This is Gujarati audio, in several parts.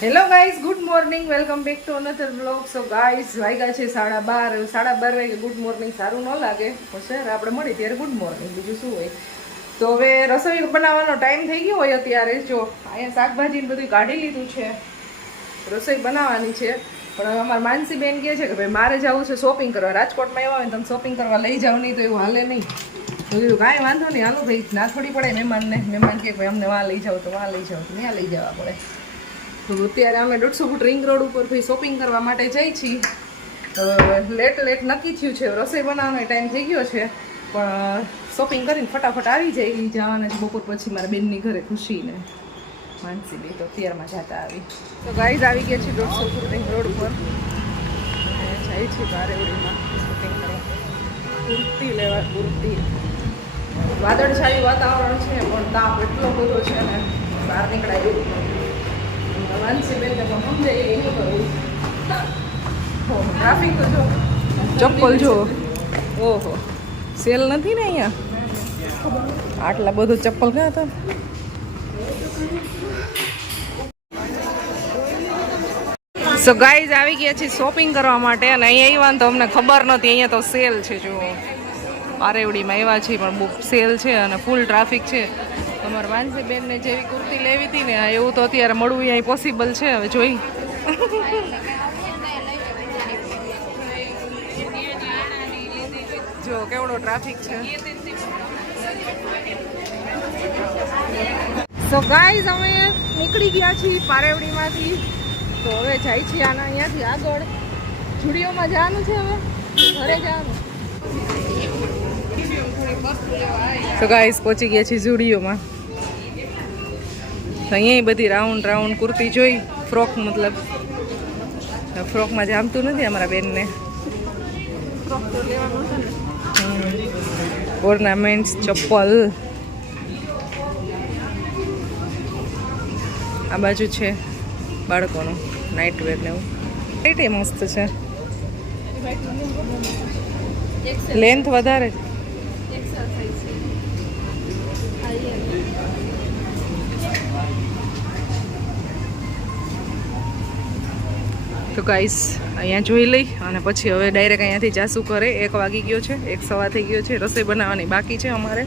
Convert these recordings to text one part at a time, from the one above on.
Hello guys, good morning, welcome back to another blog. So guys, વાગ્યા છે 12:30. 12:30 વાગે ગુડ મોર્નિંગ સારું ન લાગે, સર આપણે મળી ત્યારે ગુડ મોર્નિંગ, બીજું શું હોય. તો હવે રસોઈ બનાવવાનો ટાઈમ થઈ ગયો હોય અત્યારે. જો અહીંયા શાકભાજી બધું કાઢી લીધું છે, રસોઈ બનાવવાની છે. પણ હવે અમારા માનસી બેન કહે છે કે ભાઈ મારે જવું છે શોપિંગ કરવા. રાજકોટમાં એવા હોય તમે શોપિંગ કરવા લઈ જાવ નહીં તો એવું હાલે નહીં. તો કીધું કાંઈ વાંધો નહીં, હાલો ભાઈ, ના થોડી પડે મહેમાનને. મહેમાન કે ભાઈ અમને વાં લઈ જાઓ તો વાં લઈ જાઓ તો ત્યાં લઈ જવા પડે. તો અત્યારે અમે 150 ફૂટ રિંગ રોડ ઉપર ભાઈ શોપિંગ કરવા માટે જઈ છીએ. લેટ નક્કી થયું છે, રસોઈ બનાવવાનો ટાઈમ થઈ ગયો છે, પણ શોપિંગ કરીને ફટાફટ આવી જાય જવાના છે બપોર પછી મારા બેનની ઘરે ખુશીને માનસી બે. તો અત્યારમાં જતા આવી. તો ગાઈઝ આવી ગયા છે 150 ફૂટ રિંગ રોડ ઉપર, જાય છે બારેવડીમાં શોપિંગ કરવા. કુર્તી લેવા, કુર્તી. વાદળછાયું વાતાવરણ છે પણ તાપ એટલો બધો છે ને બહાર નીકળાય એવું નથી. માનસી બેન સમજાય એ શું કરવું. ટ્રાફિક તો જો, ચપ્પલ જો, ઓહો સેલ નથી ને અહીંયા. આટલા બધું ચપ્પલ ક્યાં હતા. સો ગાઈઝ આવી ગયા છે શોપિંગ કરવા માટે, અને અહીંયા આવ્યા તો અમને ખબર નથી અહીંયા તો સેલ છે. જો બારેવડીમાં એવા છે પણ બહુ સેલ છે અને ફૂલ ટ્રાફિક છે. તમારા માનસી બેનને જેવી કુર્તી લેવી હતી ને એવું તો અત્યારે મળવું અહીંયા પોસિબલ છે. હવે જોઈ જો કેવડો ટ્રાફિક છે. સો ગાઈઝ અમે નીકળી ગયા છીએ પારેવડીમાંથી. તો હવે જાય છીએ આના અહીંયાથી આગળ જુડિયોમાં જવાનું છે. હવે ઘરે જવાનું. તો ગાઈઝ પહોંચી ગયા છીએ જુડિયોમાં. અહીંયા બધી રાઉન્ડ કુર્તી જોઈ, ફ્રોક મતલબ ફ્રોકમાં જામતું નથી અમારા બેનને. ઓર્નામેન્ટ્સ, ચપ્પલ આ બાજુ છે બાળકોનું નાઇટ વેર ને એવું. એ મસ્ત છે, લેન્થ વધારે. તો ગાઈસ અહીંયા જોઈ લઈ અને પછી હવે ડાયરેક્ટ અહીંયાથી જાસુ કરે. 1 વાગી ગયો છે, 1:15 થઈ ગયો છે. રસોઈ બનાવવાની બાકી છે અમારે.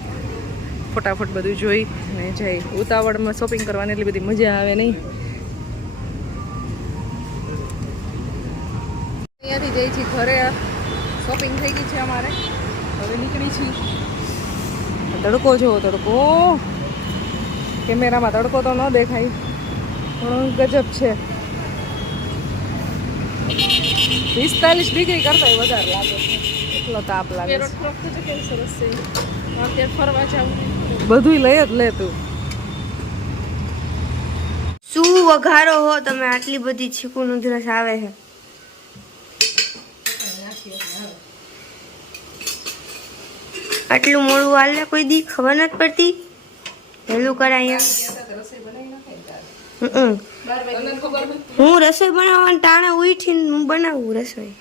ફટાફટ બધું જોઈ ને જાય. ઉતાવળમાં શોપિંગ કરવાની એટલી બધી મજા આવે નહીં. અહીંયાથી જઈ છીએ ઘરે. શોપિંગ થઈ ગઈ છે અમારે, હવે નીકળી છીએ. તડકો જોવો, તડકો કેમેરામાં તડકો તો ન દેખાય પણ ગજબ છે. 45 ડિગ્રી કરતા વધારે લાગે છે, એટલો તાપ લાગે છે. બધું લઈ જ લે તું. શું વઘારો હો તમે, આટલી બધી છીકું ઉધરસ આવે છે. આટલું મોડું હાલે કોઈ દી ખબર નથી પડતી. વહેલું કરાય. હું રસોઈ બનાવવાનું ટાણે ઉઠીને હું બનાવું રસોઈ.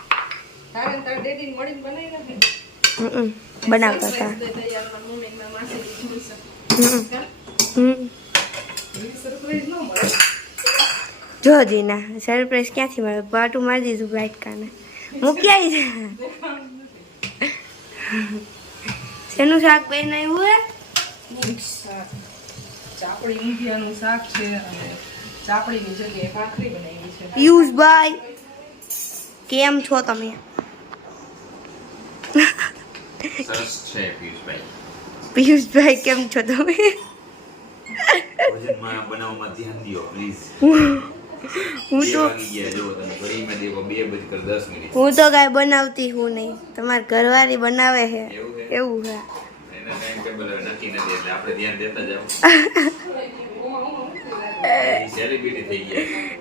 બનાવતા હતા. જો જીના સરપ્રાઈઝ ક્યાંથી મળે. પાટું મારી દીધું બાટકાને, મૂકી આવી જાય. શેનું શાક બનાવ્યું હે? ચાપડી ઊંધિયાનું શાક છે અને ચાપડીની જગ્યાએ ભાખરી બનાવી છે. પિયુષભાઈ કેમ છો તમે? સરસ છે પિયુષભાઈ. પિયુષભાઈ કેમ છો તમે? ભોજનમાં બનાવવામાં ધ્યાન દો પ્લીઝ. હું તો હું તો કાંઈ બનાવતી હું નહીં, તમારી ઘરવાળી બનાવે છે. એવું છે.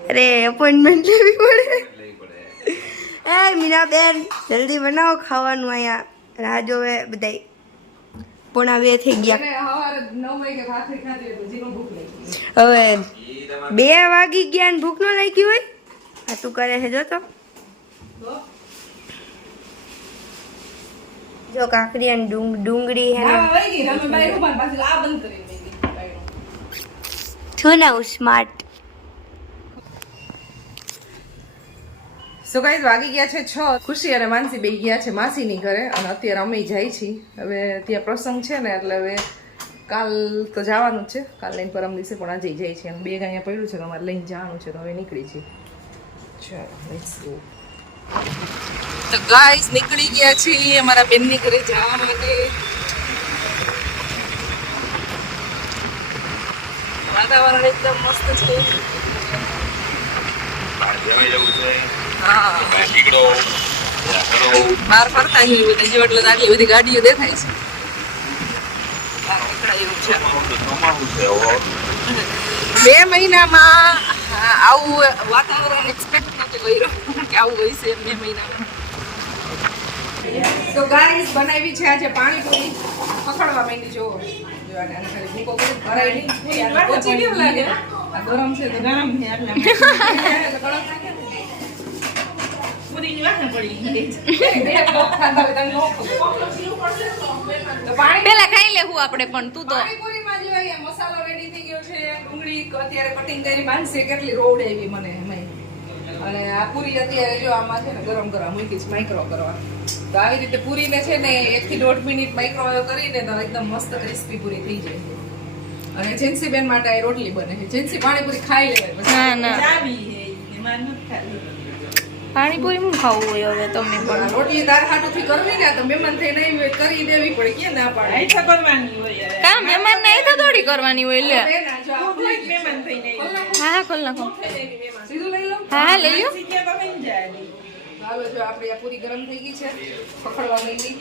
અરે અપોઇન્ટમેન્ટ લેવી પડે. એ મીનાબેન જલ્દી બનાવો ખાવાનું, અહીંયા રાહ જોવે બધાય. 1:30 થઈ ગયા. હવે 2 વાગી ગયા ને ભૂખ ન લાગી હોય. આ તું કરે છે જો તો. જો કાકડી અને ડુંગળી હે. છું ને હું સ્માર્ટ. સો ગાઈઝ વાગી ગયા છે 6. ખુશી અને માનસી બે ગયા છે માસીની ઘરે અને અત્યારે અમે જાય છીએ. હવે ત્યાં પ્રસંગ છે ને એટલે હવે કાલ તો જવાનું જ છે. કાલ લઈને પરમ દિવસે પણ આજે જાય છે અને બેગ અહીંયા પડ્યું છે તો અમારે લઈને જવાનું છે તો હવે નીકળી છીએ. ચાલો લેટ્સ ગો. તો ગાઈઝ નીકળી ગયા છીએ અમારા બેનની ઘરે જવા માટે. વાતાવરણ એકદમ મસ્ત છે. હા બહાર ફરતા છીએ બધા જો એટલે આટલી બધી ગાડીઓ દેખાય છે. બહાર નીકળાયું છે. 2 મહિનામાં આવું વાતાવરણ એક્સપેક્ટ નથી કર્યું કે આવું હોય છે 2 મહિનામાં. તો ગાઈસ બનાવી છે આજે પાણીપુરી. પકડવા માંડી જો ખાલી ભૂકો કરી ભરાઈ નહીં. ઓછી કેવું લાગે? આ ગરમ છે તો ગરમ છે એટલે પૂરીની વાસણ પડી પેલા ખાઈ લેવું આપણે પણ તું તો પાણીપુરીમાં જો અહીંયા મસાલો રેડી થઈ ગયો છે. ડુંગળી અત્યારે કટિંગ કરી માનસે કેટલી રોડ આવી મને એમાં. અને આ પૂરી અત્યારે જો આમાં છે ને ગરમ કરવા મૂકી છે માઇક્રો કરવા. તો આવી રીતે પૂરીને છે ને 1 થી 1.5 મિનિટ માઇક્રોવેવ કરીને તો એકદમ મસ્ત ક્રિસ્પી પૂરી થઈ જાય છે. અને જેન્સી બેન માટે આ રોટલી બને છે. જેન્સી પાણીપુરી ખાઈ લે ના ના પાણીપુરી હું ખાવું હોય હવે તમને પણ રોટલી દાળ હાટુથી કરવી ને તો મહેમાન થઈને આવી કરી દેવી પડે કે ના પાડે. ऐसा करवानी हो यार કામ મહેમાન ને તો થોડી કરવાની હોય લે બેન આ જો આ પૂરી मेहमान थई नहीं હા હા ખોલ નાખો સીધું લઈ લો. હા હા લઈ લ્યો सीखे तो बन जाएगी હાલો જો આપણી આ પૂરી ગરમ થઈ ગઈ છે. પકડવા માંડી.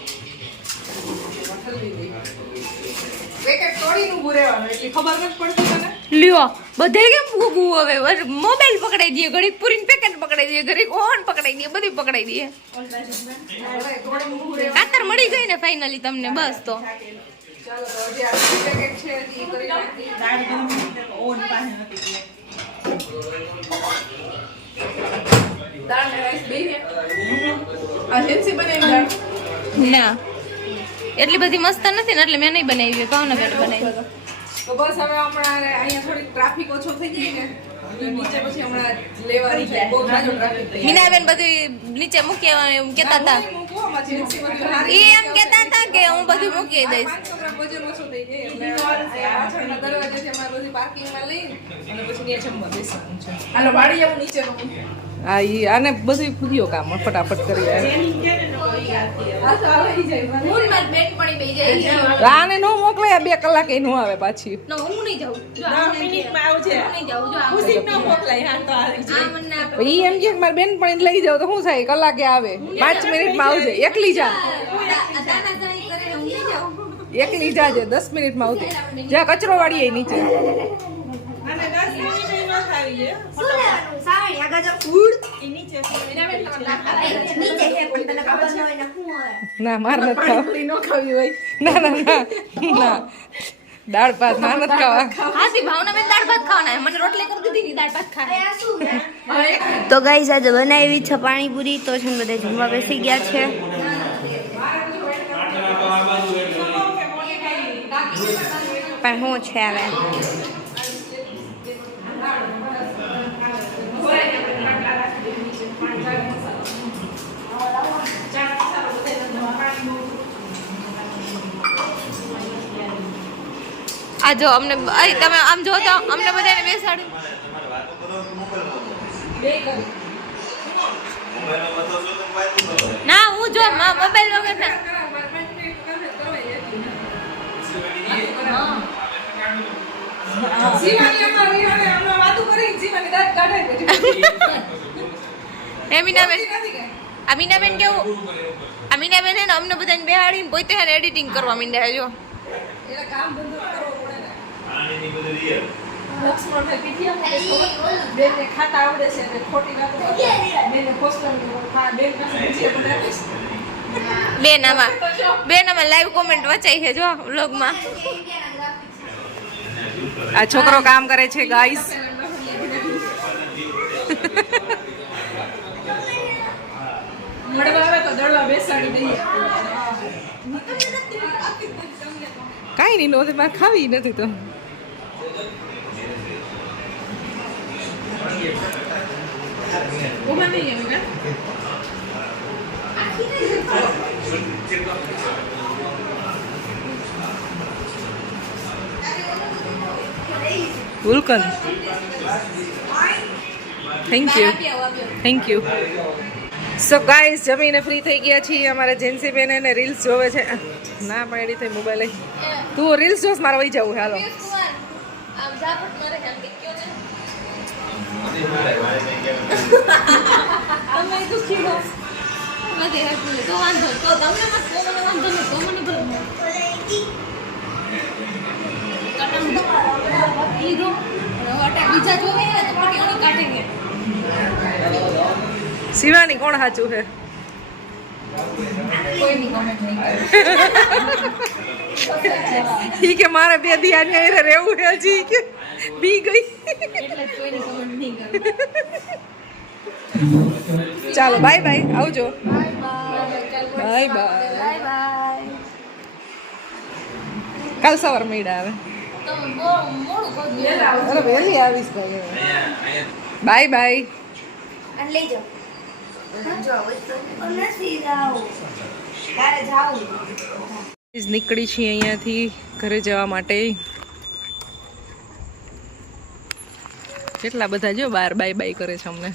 પેકેટ તોડીને ઊભું રહેવાનું એટલી ખબર નથી પડતી તને. લ્યો બધે કેમ ઊભું હવે મોબાઈલ પકડાઈ દઈએ ઘડીક પૂરીને પેકેટ પકડાઈ દઈએ ઘડીક ઓવન પકડાઈ દઈએ બધું પકડાઈ દઈએ તોડીને ઊભું રહેવાનું. કાતર મળી ગઈ ને ફાઇનલી તમને બસ તો ચાલો તો હજી આ પેકેટ છે હજી કરી નાખી. दाल गरम ओन पानी नहीं દાળ ને રાઈસ બે છે. આ જેન્સી બનાવી દાળ. ના એટલી બધી મસ્ત નથી ને એટલે મેં નહીં બનાવી ભાવના બેન બનાવી તો બસ હવે હમણાં અહીંયા થોડીક ટ્રાફિક ઓછો થઈ જાય ને એટલે નીચે પછી હમણાં લેવાનું છે. બહુ જાજો ટ્રાફિક થઈ જાય. મીનાબેન બધું નીચે મૂકી આવવાનું એમ કહેતા હતા મૂકવો, આમાં જેન્સી બધું હારી એ એમ કહેતા હતા કે હું બધું મૂકી દઈશ 500 ગ્રામ વજન ઓછું થઈ જાય એટલે પાછળના દરવાજે છે અમારે બધી પાર્કિંગમાં લઈને અને પછી ત્યાં જમવા બેસવાનું છે. હાલો વાળી આવું નીચે હા ઈ આને બધું ખુદીઓ કામ ફટાફટ કરી આવે. હું મારી બેન પણ બે જાય આને નો મોકલે 2 કલાક એ નો આવે પાછી. નો હું નહીં જાઉં જો 10 मिनट में आओ छे નહીં જાઉં જો खुशी न मोकलाई हां तो आ रही આ મને ના ઈ એમ કે મારી બેન પણ લઈ જાવ તો શું થાય કલાકે આવે 5 મિનિટમાં આવજે. એકલી જા દાના દાઈ કરે હું નહીં જાઉં એકલી જાજે 10 મિનિટમાં આવતી. જ્યાં કચરો વાળીએ નીચે. અને 10 मिनट में न खावी है શું લેવાનું સાવણી આગળ જો ફૂડ ई नीचे से નીચે છે પણ તને ખબર ન હોય ને શું હોય ના માર નથી ખાવી. નો ખાવી હોય ના ના ના ના દાળ ભાત ના નથી ખાવા. હાસી ભાવના બેન દાળ ભાત ખાવાના મને રોટલી કરી દીધી ની દાળ ભાત ખાય તો ગાઈસ આજે બનાવી છે પાણીપુરી તો છે ને બધા જમવા બેસી ગયા છે પણ હું છે હવે આ જો અમને તમે આમ જો તો અમને બધાને બેસાડી ના હું જો મોબાઈલ વગર ના અમીનાબેન કેવું અમીનાબેન હે ને અમને બધાને બેહાડીને પોતે હે એડિટિંગ કરવા માંડ્યા જો ખાતા આવડે છે ખોટી વાત બેન આમાં લાઈવ કોમેન્ટ વચાઈ છે જો વ્લોગમાં આ છોકરો કામ કરે છે ગાઈસ. કાઈ નહીં નહોતી મારે ખાવી નથી તો ઓમાં નહીં આવે ને? Gulkand thank you so guys જમીને ફ્રી થઈ ગયા છીએ. અમારે જેન્સી બેન એને રીલ્સ જોવે છે. ના પાડી થઈ મોબાઈલ લઈ. તું રીલ્સ જોસ મારે વહી જવું. હાલો શિવાની કોણ સાચું છે? ઈ કે મારે બે દી આને હારે રહેવું છે હજી કે બી ગઈ. ચાલો બાય બાય, આવજો. Bye bye. કાલ સવાર મળ્યા આવે. અરે વહેલી આવીશ ભાઈ. Bye bye. લઈ જાઓ. નથી જાવ. તારે જાવું. નીકળી છીએ અહીંયાથી ઘરે જવા માટે. કેટલા બધા જો બાર બાય બાય કરે છે અમને.